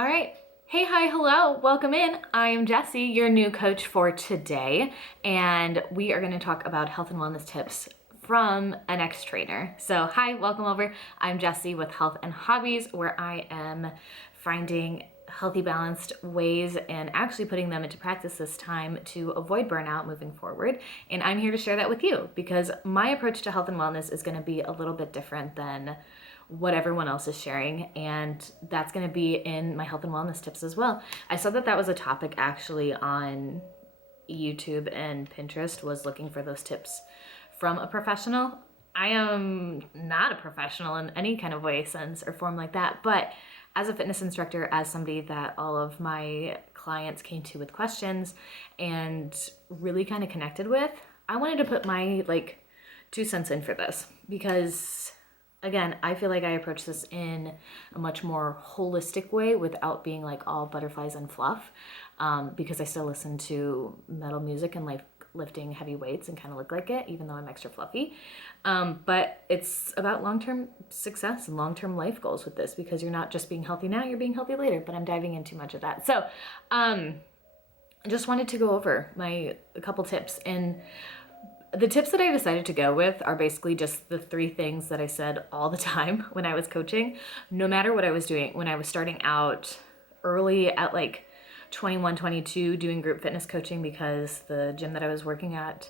All right. Hey, hi, hello, welcome in. I am Jessie, your new coach for today, and we are going to talk about health and wellness tips from an ex-trainer. So, hi, welcome over. I'm Jessie with Health and Hobbies, where I am finding healthy, balanced ways and actually putting them into practice this time to avoid burnout moving forward. And I'm here to share that with you because my approach to health and wellness is going to be a little bit different than what everyone else is sharing, and that's going to be in my health and wellness tips as well. I saw that was a topic actually on YouTube and Pinterest, was looking for those tips from a professional. I am not a professional in any kind of way, sense, or form like that, but as a fitness instructor, as somebody that all of my clients came to with questions and really kind of connected with, I wanted to put my 2 cents in for this because, again, I feel like I approach this in a much more holistic way without being like all butterflies and fluff, because I still listen to metal music and like lifting heavy weights and kind of look like it, even though I'm extra fluffy. But it's about long-term success and long-term life goals with this, because you're not just being healthy now, you're being healthy later, but I'm diving into much of that. So I just wanted to go over a couple tips, and the tips that I decided to go with are basically just the 3 things that I said all the time when I was coaching, no matter what I was doing. When I was starting out early at like 21, 22, doing group fitness coaching, because the gym that I was working at,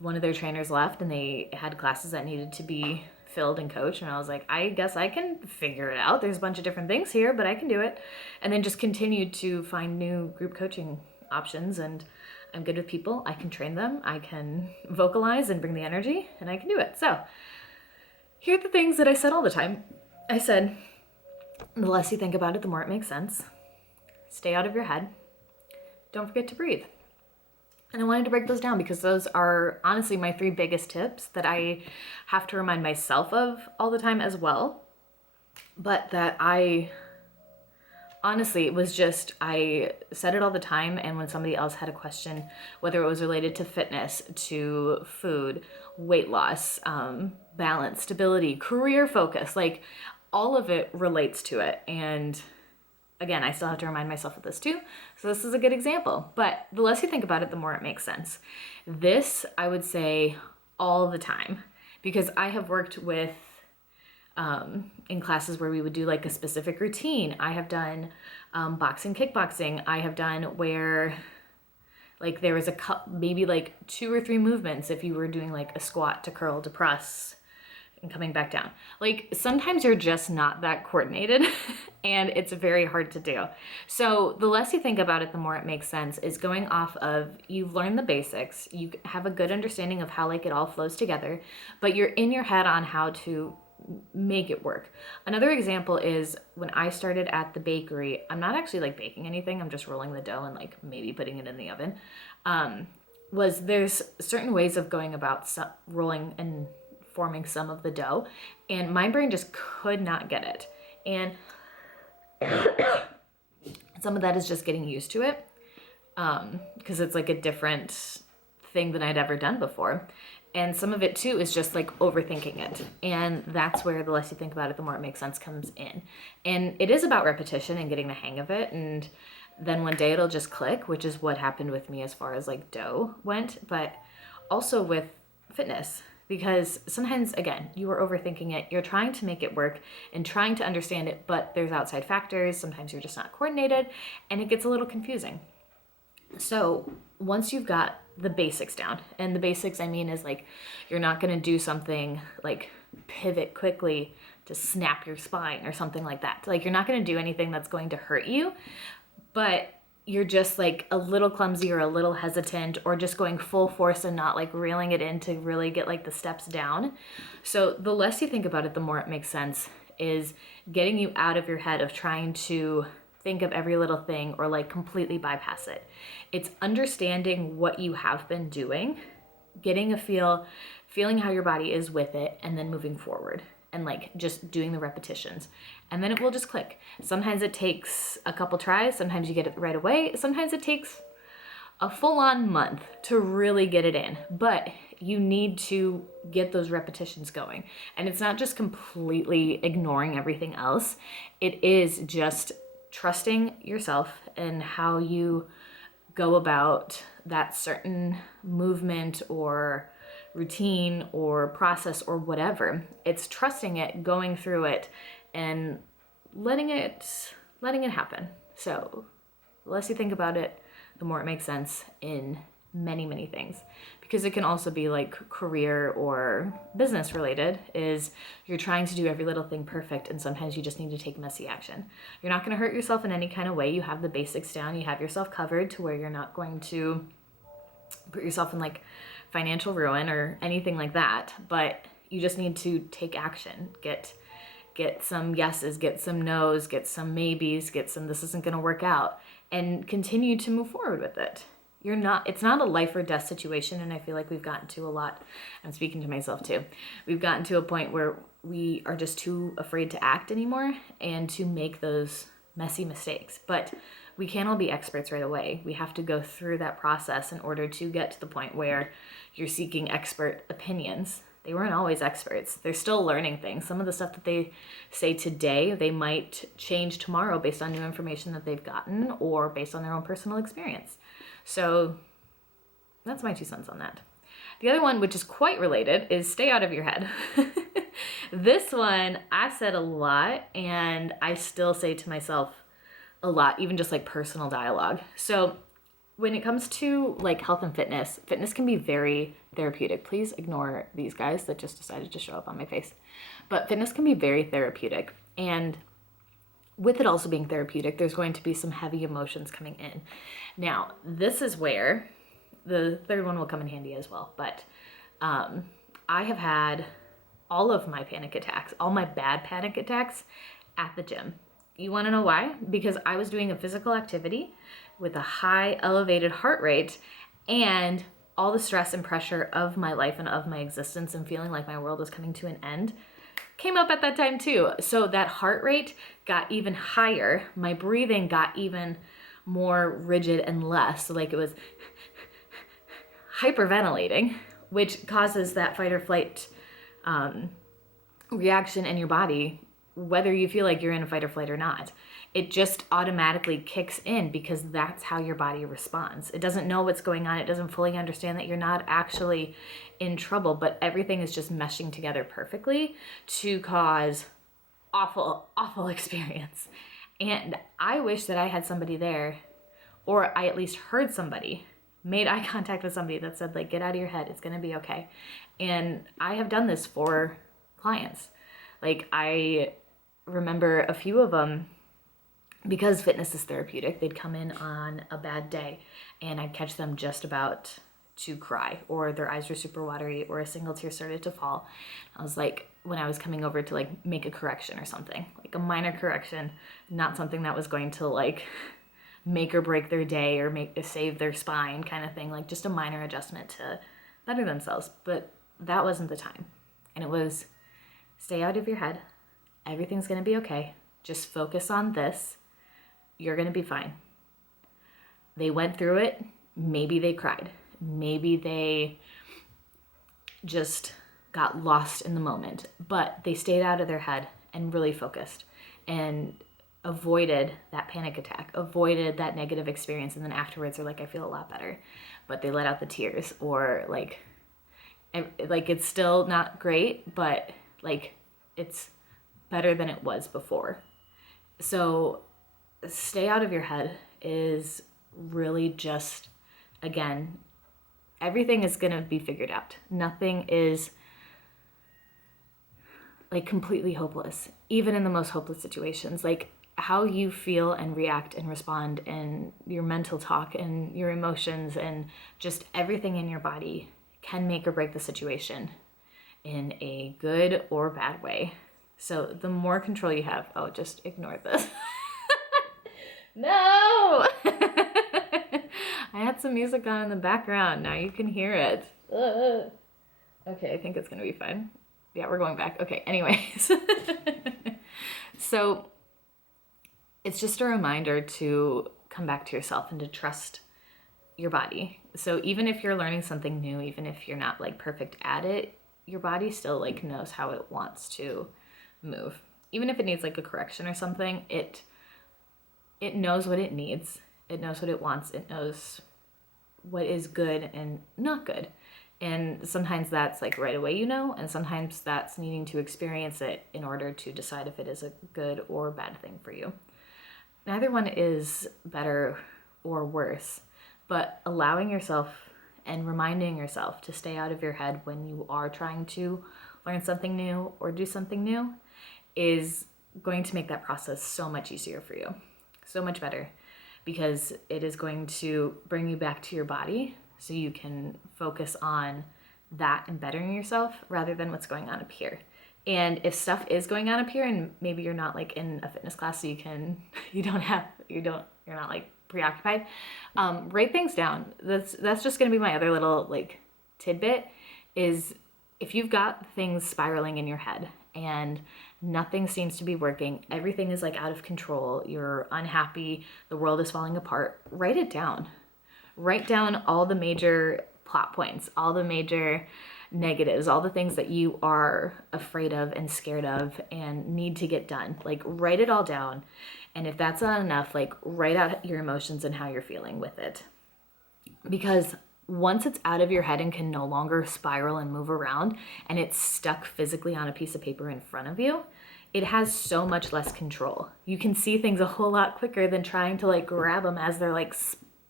one of their trainers left and they had classes that needed to be filled and coached. And I was like, I guess I can figure it out. There's a bunch of different things here, but I can do it. And then just continued to find new group coaching options, and I'm good with people. I can train them. I can vocalize and bring the energy, and I can do it. So here are the things that I said all the time. I said, the less you think about it, the more it makes sense. Stay out of your head. Don't forget to breathe. And I wanted to break those down because those are honestly my 3 biggest tips that I have to remind myself of all the time as well. But that honestly, it was just, I said it all the time, and when somebody else had a question, whether it was related to fitness, to food, weight loss, balance, stability, career focus, like all of it relates to it. And again, I still have to remind myself of this too. So this is a good example, but the less you think about it, the more it makes sense. This, I would say all the time, because I have worked with in classes where we would do like a specific routine. I have done boxing, kickboxing. I have done where like there was maybe like 2 or 3 movements if you were doing like a squat to curl to press and coming back down. Like sometimes you're just not that coordinated and it's very hard to do. So the less you think about it, the more it makes sense, is going off of, you've learned the basics, you have a good understanding of how like it all flows together, but you're in your head on how to make it work. Another example is when I started at the bakery, I'm not actually like baking anything, I'm just rolling the dough and like maybe putting it in the oven. There's certain ways of going about rolling and forming some of the dough, and my brain just could not get it. And some of that is just getting used to it, because it's like a different thing than I'd ever done before. And some of it too is just like overthinking it. And that's where the less you think about it, the more it makes sense comes in. And it is about repetition and getting the hang of it. And then one day it'll just click, which is what happened with me as far as like dough went, but also with fitness. Because sometimes, again, you are overthinking it. You're trying to make it work and trying to understand it, but there's outside factors. Sometimes you're just not coordinated and it gets a little confusing. So once you've got the basics down, and the basics I mean is like, you're not going to do something like pivot quickly to snap your spine or something like that. Like you're not going to do anything that's going to hurt you, but you're just like a little clumsy or a little hesitant, or just going full force and not like reeling it in to really get like the steps down. So the less you think about it, the more it makes sense, is getting you out of your head of trying to think of every little thing or like completely bypass it. It's understanding what you have been doing, getting a feeling how your body is with it, and then moving forward and like just doing the repetitions, and then it will just click. Sometimes it takes a couple tries, sometimes you get it right away, sometimes it takes a full-on month to really get it in, but you need to get those repetitions going. And it's not just completely ignoring everything else, it is just trusting yourself and how you go about that certain movement or routine or process or whatever. It's trusting it, going through it, and letting it happen. So the less you think about it, the more it makes sense in many, many things. Because it can also be like career or business related, is you're trying to do every little thing perfect, and sometimes you just need to take messy action. You're not going to hurt yourself in any kind of way. You have the basics down. You have yourself covered to where you're not going to put yourself in like financial ruin or anything like that. But you just need to take action. Get some yeses, get some nos, get some maybes, get some this isn't going to work out, and continue to move forward with it. It's not a life or death situation, and I feel like we've gotten to a lot, I'm speaking to myself too, we've gotten to a point where we are just too afraid to act anymore and to make those messy mistakes. But we can't all be experts right away. We have to go through that process in order to get to the point where you're seeking expert opinions. They weren't always experts. They're still learning things. Some of the stuff that they say today, they might change tomorrow based on new information that they've gotten or based on their own personal experience. So that's my 2 cents on that. The other one, which is quite related, is stay out of your head. This one I said a lot, and I still say to myself a lot, even just like personal dialogue. So when it comes to like health and fitness can be very therapeutic. Please ignore these guys that just decided to show up on my face. But fitness can be very therapeutic. And with it also being therapeutic, there's going to be some heavy emotions coming in. Now, this is where the third one will come in handy as well. But I have had all of my panic attacks, all my bad panic attacks at the gym. You want to know why? Because I was doing a physical activity with a high elevated heart rate, and all the stress and pressure of my life and of my existence and feeling like my world was coming to an end came up at that time too. So that heart rate got even higher. My breathing got even more rigid and less. So like it was hyperventilating, which causes that fight or flight reaction in your body, whether you feel like you're in a fight or flight or not. It just automatically kicks in because that's how your body responds. It doesn't know what's going on. It doesn't fully understand that you're not actually in trouble, but everything is just meshing together perfectly to cause awful, awful experience. And I wish that I had somebody there, or I at least heard somebody, made eye contact with somebody that said like, get out of your head, it's gonna be okay. And I have done this for clients. Like I remember a few of them, because fitness is therapeutic, they'd come in on a bad day and I'd catch them just about to cry, or their eyes were super watery, or a single tear started to fall. I was like, when I was coming over to like make a correction or something, like a minor correction, not something that was going to like make or break their day or save their spine kind of thing, like just a minor adjustment to better themselves. But that wasn't the time. And it was, stay out of your head. Everything's going to be okay. Just focus on this. You're going to be fine. They went through it. Maybe they cried. Maybe they just got lost in the moment, but they stayed out of their head and really focused and avoided that panic attack, avoided that negative experience. And then afterwards they're like, I feel a lot better, but they let out the tears, or like it's still not great, but like it's better than it was before. So stay out of your head is really just, again, everything is going to be figured out. Nothing is like completely hopeless, even in the most hopeless situations. Like how you feel and react and respond, and your mental talk and your emotions and just everything in your body can make or break the situation in a good or bad way. So the more control you have, just ignore this. No! I had some music on in the background. Now you can hear it. Ugh. Okay, I think it's gonna be fine. Yeah, we're going back. Okay, anyways. So it's just a reminder to come back to yourself and to trust your body. So even if you're learning something new, even if you're not like perfect at it, your body still like knows how it wants to move. Even if it needs like a correction or something, it it knows what it needs. It knows what it wants. It knows what is good and not good. And sometimes that's like right away, and sometimes that's needing to experience it in order to decide if it is a good or bad thing for you. Neither one is better or worse, but allowing yourself and reminding yourself to stay out of your head when you are trying to learn something new or do something new is going to make that process so much easier for you, so much better, because it is going to bring you back to your body so you can focus on that and bettering yourself rather than what's going on up here. And if stuff is going on up here and maybe you're not like in a fitness class, so you're not like preoccupied, write things down. That's just going to be my other little like tidbit is if you've got things spiraling in your head and nothing seems to be working, everything is like out of control, you're unhappy, the world is falling apart, write it down. Write down all the major plot points, all the major negatives, all the things that you are afraid of and scared of and need to get done. Like write it all down. And if that's not enough, like write out your emotions and how you're feeling with it. Because once it's out of your head and can no longer spiral and move around and it's stuck physically on a piece of paper in front of you, it has so much less control. You can see things a whole lot quicker than trying to like grab them as they're like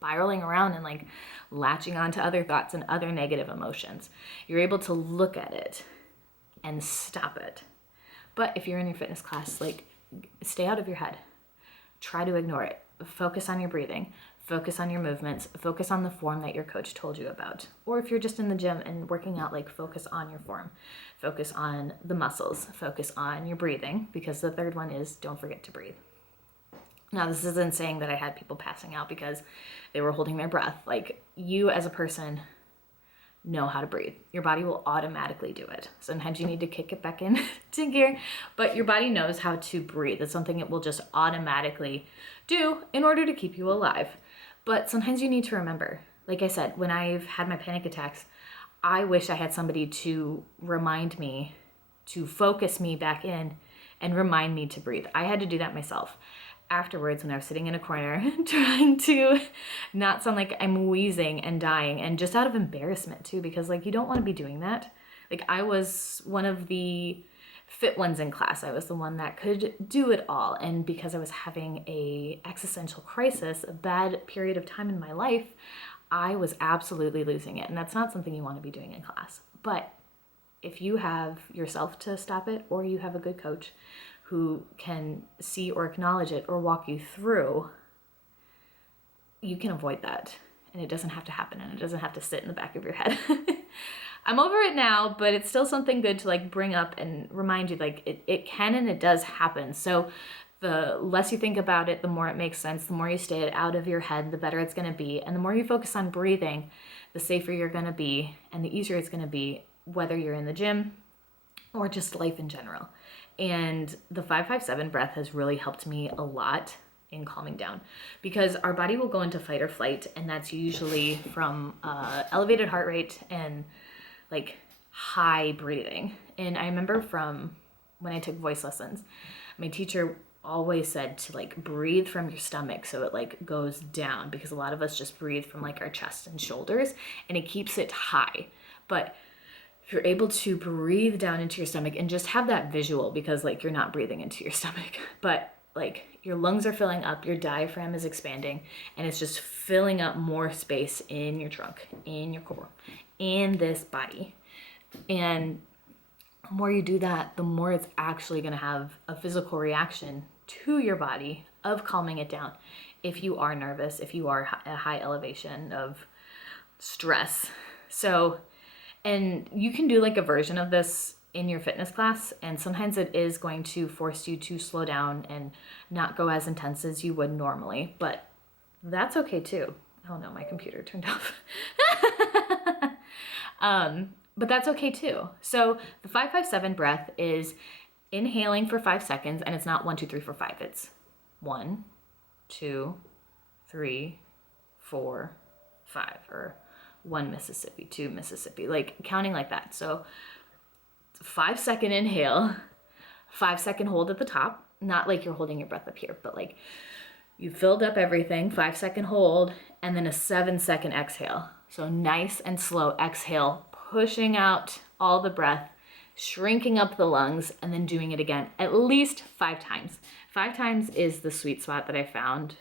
spiraling around and like latching onto other thoughts and other negative emotions. You're able to look at it and stop it. But if you're in your fitness class, like stay out of your head. Try to ignore it. Focus on your breathing. Focus on your movements. Focus on the form that your coach told you about. Or if you're just in the gym and working out, like focus on your form. Focus on the muscles. Focus on your breathing, because the third one is don't forget to breathe. Now, this isn't saying that I had people passing out because they were holding their breath. Like, you as a person know how to breathe. Your body will automatically do it. Sometimes you need to kick it back in to gear, but your body knows how to breathe. It's something it will just automatically do in order to keep you alive. But sometimes you need to remember. Like I said, when I've had my panic attacks, I wish I had somebody to remind me, to focus me back in and remind me to breathe. I had to do that myself. Afterwards, when I was sitting in a corner trying to not sound like I'm wheezing and dying, and just out of embarrassment too, because like you don't want to be doing that. Like I was one of the fit ones in class. I was the one that could do it all, and because I was having a existential crisis, a bad period of time in my life, I was absolutely losing it, and that's not something you want to be doing in class. But if you have yourself to stop it, or you have a good coach who can see or acknowledge it or walk you through, you can avoid that. And it doesn't have to happen, and it doesn't have to sit in the back of your head. I'm over it now, but it's still something good to like bring up and remind you, like it can and it does happen. So the less you think about it, the more it makes sense. The more you stay it out of your head, the better it's going to be. And the more you focus on breathing, the safer you're going to be and the easier it's going to be, whether you're in the gym or just life in general. And the 5-5-7 breath has really helped me a lot in calming down, because our body will go into fight or flight, and that's usually from elevated heart rate and like high breathing. And I remember from when I took voice lessons, my teacher always said to like breathe from your stomach so it like goes down, because a lot of us just breathe from like our chest and shoulders and it keeps it high. But if you're able to breathe down into your stomach and just have that visual, because like you're not breathing into your stomach, but like your lungs are filling up, your diaphragm is expanding, and it's just filling up more space in your trunk, in your core, in this body. And the more you do that, the more it's actually going to have a physical reaction to your body of calming it down. If you are nervous, if you are at a high elevation of stress. So, and you can do like a version of this in your fitness class, and sometimes it is going to force you to slow down and not go as intense as you would normally, but that's okay too. Oh no, my computer turned off. But that's okay too. So the 5-5-7 breath is inhaling for 5 seconds, and it's not 1, 2, 3, 4, 5. It's 1, 2, 3, 4, 5, or 1 Mississippi, 2 Mississippi, like counting like that. So 5-second inhale, 5-second hold at the top, not like you're holding your breath up here, but like You filled up everything, 5-second hold, and then a 7-second exhale. So nice and slow exhale, pushing out all the breath, shrinking up the lungs, and then doing it again at least 5 times. 5 times is the sweet spot that I found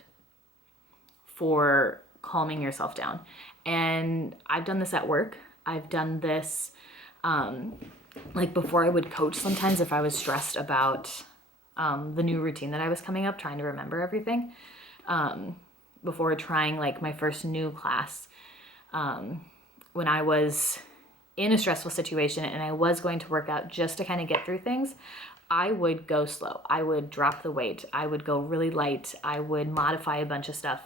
for calming yourself down. And I've done this at work. I've done this like before I would coach sometimes if I was stressed about the new routine that I was coming up, trying to remember everything. Before trying like my first new class, when I was in a stressful situation and I was going to work out just to kind of get through things, I would go slow. I would drop the weight. I would go really light. I would modify a bunch of stuff.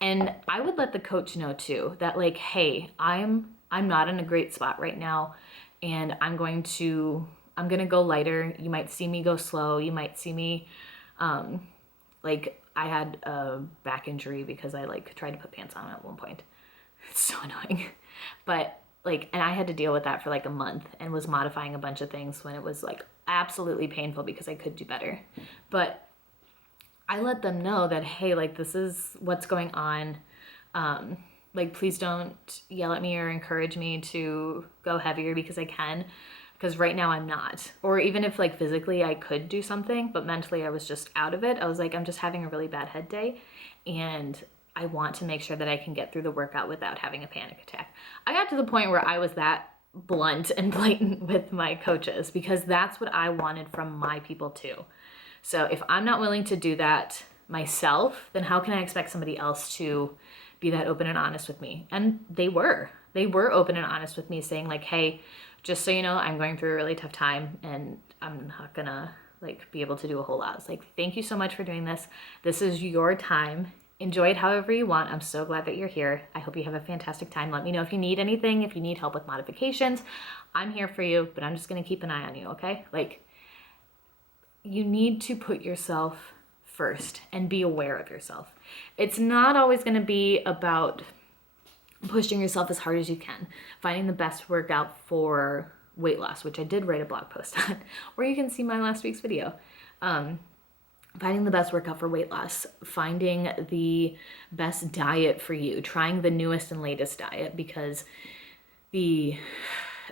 And I would let the coach know too that like, hey, I'm not in a great spot right now, and I'm going to go lighter. You might see me go slow. You might see me like I had a back injury because I like tried to put pants on at one point. It's so annoying. But like, and I had to deal with that for like a month and was modifying a bunch of things when it was like absolutely painful because I could do better. But I let them know that, hey, like this is what's going on. Like, please don't yell at me or encourage me to go heavier because I can, because right now I'm not. Or even if like physically I could do something, but mentally I was just out of it. I was like, I'm just having a really bad head day, and I want to make sure that I can get through the workout without having a panic attack. I got to the point where I was that blunt and blatant with my coaches because that's what I wanted from my people too. So if I'm not willing to do that myself, then how can I expect somebody else to be that open and honest with me? And they were open and honest with me, saying like, hey, just so you know, I'm going through a really tough time and I'm not gonna like be able to do a whole lot. It's like, thank you so much for doing this. This is your time. Enjoy it however you want. I'm so glad that you're here. I hope you have a fantastic time. Let me know if you need anything, if you need help with modifications. I'm here for you, but I'm just gonna keep an eye on you, okay? Like, you need to put yourself first and be aware of yourself. It's not always going to be about pushing yourself as hard as you can, finding the best workout for weight loss, which I did write a blog post on, or you can see my last week's video. Finding the best workout for weight loss, finding the best diet for you, trying the newest and latest diet because the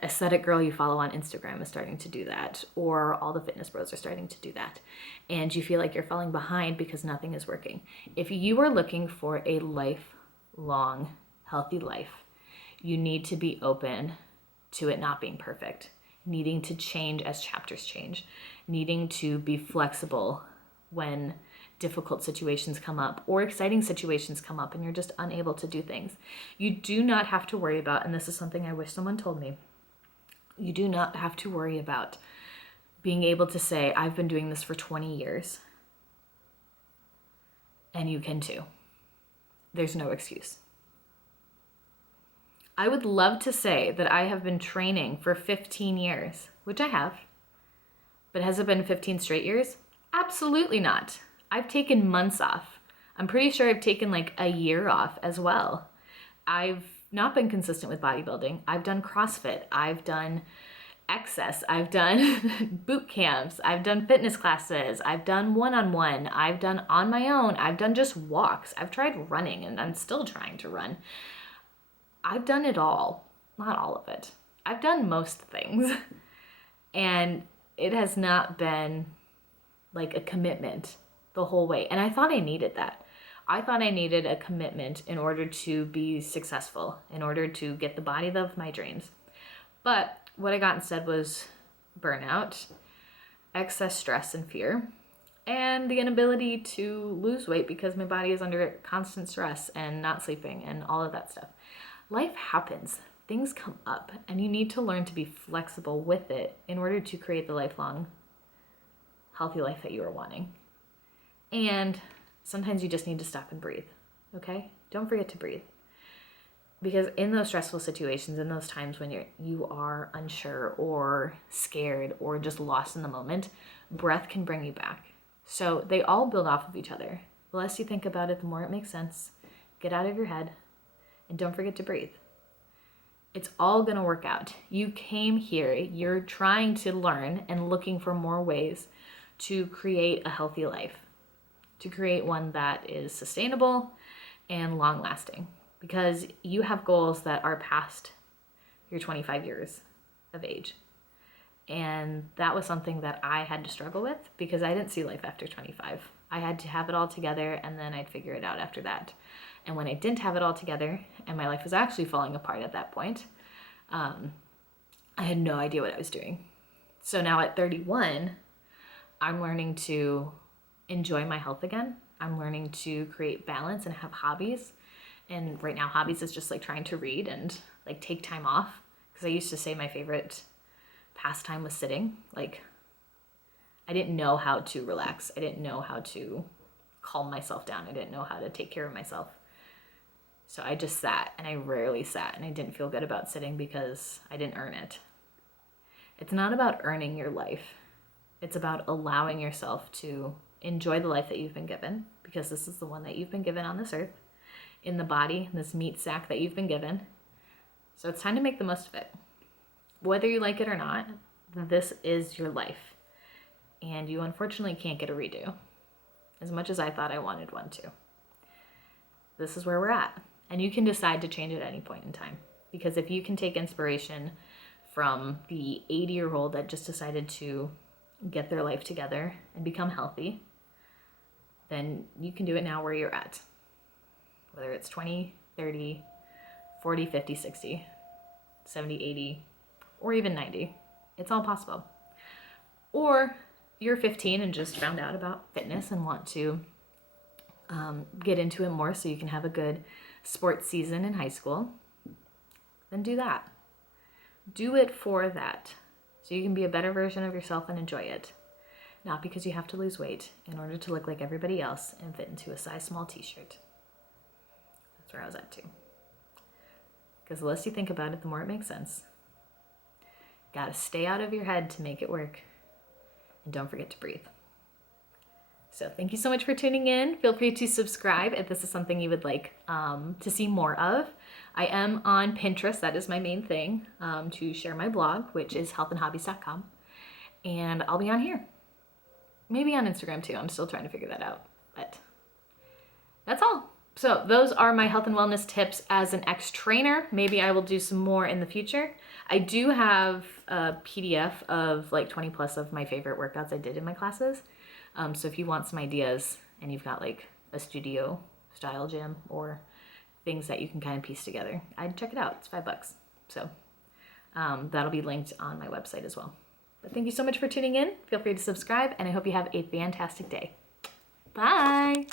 aesthetic girl you follow on Instagram is starting to do that, or all the fitness bros are starting to do that, and you feel like you're falling behind because nothing is working. If you are looking for a lifelong healthy life, you need to be open to it not being perfect, needing to change as chapters change, needing to be flexible when difficult situations come up or exciting situations come up and you're just unable to do things. You do not have to worry about, and this is something I wish someone told me, you do not have to worry about being able to say, I've been doing this for 20 years. And you can too. There's no excuse. I would love to say that I have been training for 15 years, which I have. But has it been 15 straight years? Absolutely not. I've taken months off. I'm pretty sure I've taken like a year off as well. I've not been consistent with bodybuilding. I've done CrossFit. I've done excess. I've done boot camps. I've done fitness classes. I've done one-on-one. I've done on my own. I've done just walks. I've tried running and I'm still trying to run. I've done it all. Not all of it. I've done most things. And it has not been like a commitment the whole way. And I thought I needed that. I thought I needed a commitment in order to be successful, in order to get the body of my dreams. But what I got instead was burnout, excess stress and fear, and the inability to lose weight because my body is under constant stress and not sleeping and all of that stuff. Life happens. Things come up, and you need to learn to be flexible with it in order to create the lifelong healthy life that you are wanting. And sometimes you just need to stop and breathe, okay? Don't forget to breathe. Because in those stressful situations, in those times when you are unsure or scared or just lost in the moment, breath can bring you back. So they all build off of each other. The less you think about it, the more it makes sense. Get out of your head and don't forget to breathe. It's all gonna work out. You came here, you're trying to learn and looking for more ways to create a healthy life. to create one that is sustainable and long lasting, because you have goals that are past your 25 years of age. And that was something that I had to struggle with because I didn't see life after 25. I had to have it all together and then I'd figure it out after that. And when I didn't have it all together and my life was actually falling apart at that point, I had no idea what I was doing. So now at 31, I'm learning to enjoy my health again. I'm learning to create balance and have hobbies. And right now, hobbies is just like trying to read and like take time off. Because I used to say my favorite pastime was sitting. Like, I didn't know how to relax. I didn't know how to calm myself down. I didn't know how to take care of myself. So I just sat, and I rarely sat, and I didn't feel good about sitting because I didn't earn it. It's not about earning your life. It's about allowing yourself to enjoy the life that you've been given, because this is the one that you've been given on this earth, in the body, this meat sack that you've been given. So it's time to make the most of it. Whether you like it or not, this is your life. And you unfortunately can't get a redo, as much as I thought I wanted one to. This is where we're at. And you can decide to change at any point in time. Because if you can take inspiration from the 80-year-old that just decided to get their life together and become healthy, then you can do it now where you're at. Whether it's 20, 30, 40, 50, 60, 70, 80, or even 90. It's all possible. Or you're 15 and just found out about fitness and want to get into it more so you can have a good sports season in high school, then do that. Do it for that. So you can be a better version of yourself and enjoy it. Not because you have to lose weight in order to look like everybody else and fit into a size small t-shirt. That's where I was at too. Because the less you think about it, the more it makes sense. Gotta stay out of your head to make it work. And don't forget to breathe. So thank you so much for tuning in. Feel free to subscribe if this is something you would like to see more of. I am on Pinterest, that is my main thing, to share my blog, which is healthandhobbies.com. And I'll be on here. Maybe on Instagram too. I'm still trying to figure that out. But that's all. So those are my health and wellness tips as an ex-trainer. Maybe I will do some more in the future. I do have a PDF of like 20 plus of my favorite workouts I did in my classes. So if you want some ideas and you've got like a studio style gym or things that you can kind of piece together, I'd check it out. It's $5. So that'll be linked on my website as well. But thank you so much for tuning in. Feel free to subscribe, and I hope you have a fantastic day. Bye.